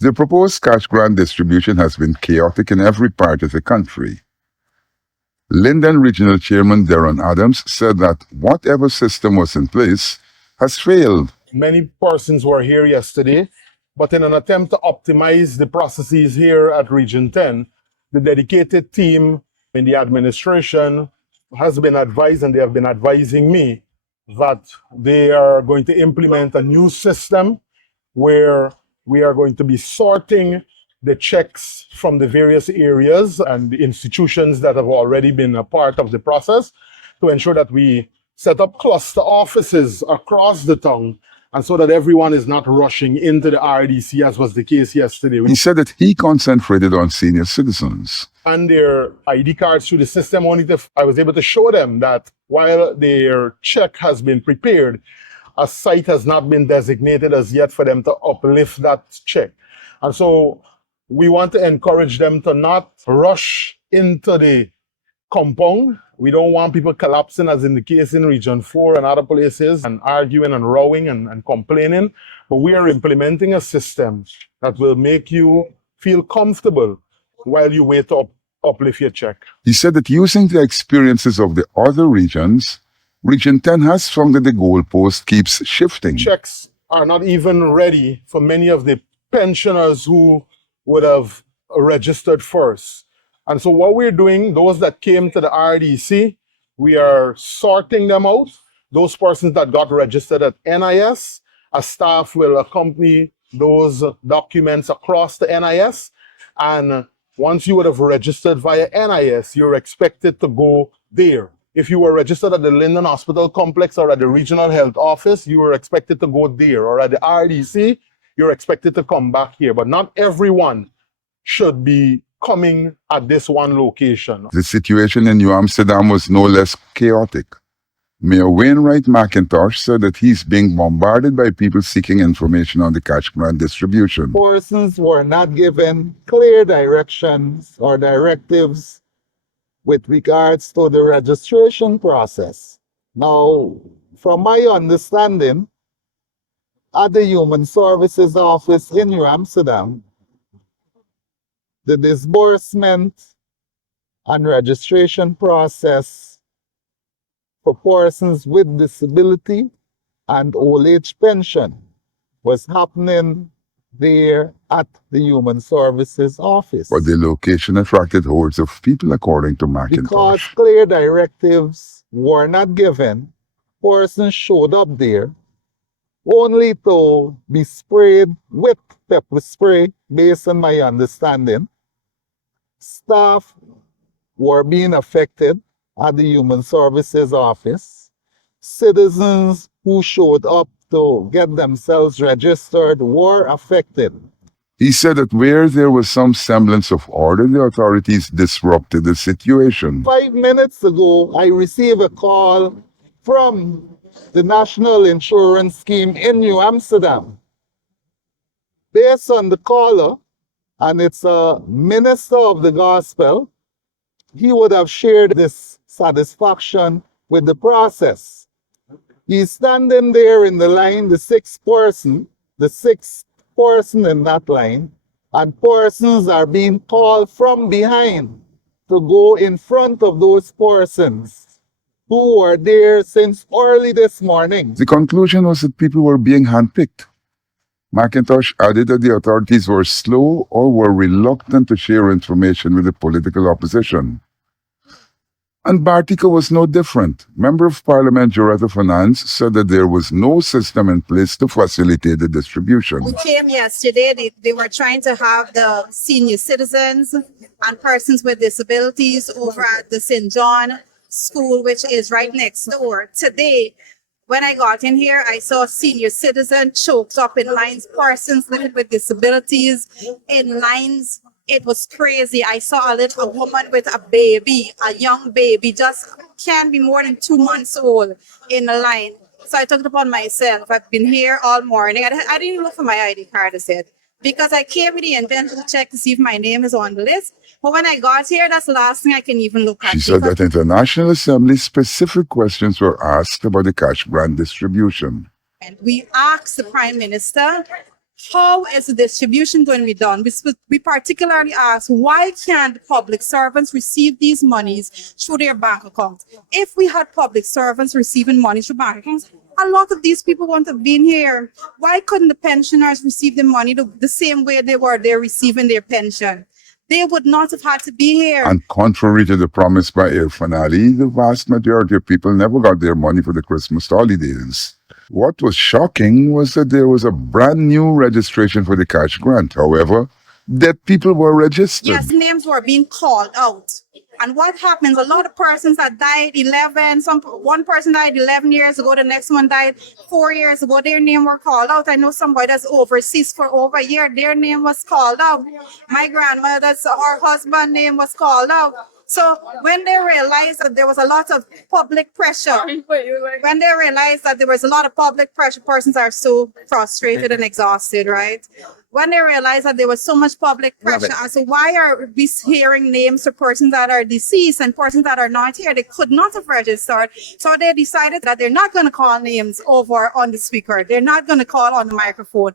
The proposed cash grant distribution has been chaotic in every part of the country. Linden Regional Chairman Darren Adams said that whatever system was in place has failed. Many persons were here yesterday, but in an attempt to optimize the processes here at Region 10, the dedicated team in the administration has been advised, and they have been advising me, that they are going to implement a new system where we are going to be sorting the checks from the various areas and the institutions that have already been a part of the process to ensure that we set up cluster offices across the town, and so that everyone is not rushing into the RDC as was the case yesterday. He said that he concentrated on senior citizens. And their ID cards through the system, only if I was able to show them that while their check has been prepared, a site has not been designated as yet for them to uplift that check. And so we want to encourage them to not rush into the compound. We don't want people collapsing, as in the case in Region 4 and other places, and arguing and rowing and complaining. But we are implementing a system that will make you feel comfortable while you wait to uplift your check. He said that using the experiences of the other regions, Region 10 has found that the goalpost keeps shifting. Checks are not even ready for many of the pensioners who would have registered first. And so what we're doing, those that came to the RDC, we are sorting them out. Those persons that got registered at NIS, a staff will accompany those documents across the NIS. And once you would have registered via NIS, you're expected to go there. If you were registered at the Linden Hospital Complex or at the Regional Health Office, you were expected to go there. Or at the RDC, you're expected to come back here. But not everyone should be coming at this one location. The situation in New Amsterdam was no less chaotic. Mayor Wainwright McIntosh said that he's being bombarded by people seeking information on the cash grant distribution. Persons were not given clear directions or directives with regards to the registration process. Now, from my understanding, at the Human Services Office in New Amsterdam, the disbursement and registration process for persons with disability and old age pension was happening there at the Human Services Office. But the location attracted hordes of people, according to McIntosh. Because clear directives were not given, persons showed up there only to be sprayed with pepper spray, based on my understanding. Staff were being affected at the Human Services Office. Citizens who showed up to get themselves registered were affected. He said that where there was some semblance of order, the authorities disrupted the situation. 5 minutes ago, I received a call from the National Insurance Scheme in New Amsterdam. Based on the caller, and it's a minister of the gospel, he would have shared this satisfaction with the process. He's standing there in the line, the sixth person in that line, and persons are being called from behind to go in front of those persons who were there since early this morning. The conclusion was that people were being handpicked. McIntosh added that the authorities were slow or were reluctant to share information with the political opposition. And Bartica was no different. Member of Parliament Joretta Finance said that there was no system in place to facilitate the distribution. We came yesterday, they were trying to have the senior citizens and persons with disabilities over at the St. John School, which is right next door. Today, when I got in here, I saw senior citizens choked up in lines, persons living with disabilities in lines. It was crazy. I saw a woman with a baby, a young baby, just can't be more than 2 months old in a line. So I took it upon myself. I've been here all morning. I didn't even look for my ID card, I said, because I came with the intention to check to see if my name is on the list. But when I got here, that's the last thing I can even look at. She said that in the National Assembly, specific questions were asked about the cash grant distribution. And we asked the Prime Minister how is the distribution going to be done? We particularly ask, why can't public servants receive these monies through their bank account? If we had public servants receiving money through bank accounts, a lot of these people wouldn't have been here. Why couldn't the pensioners receive the money the same way they're receiving their pension? They would not have had to be here. And contrary to the promise by Irfan Ali, the vast majority of people never got their money for the Christmas holidays. What was shocking was that there was a brand new registration for the cash grant. However, that people were registered. Yes, names were being called out. And what happens, a lot of persons that died 11, one person died 11 years ago, the next one died 4 years ago, their name were called out. I know somebody that's overseas for over a year, their name was called out. My grandmother's, her husband's name was called out. So when they realized that there was a lot of public pressure, when they realized that there was a lot of public pressure, persons are so frustrated and exhausted, right? When they realized that there was so much public pressure, and so why are we hearing names of persons that are deceased and persons that are not here? They could not have registered. So they decided that they're not going to call names over on the speaker. They're not going to call on the microphone.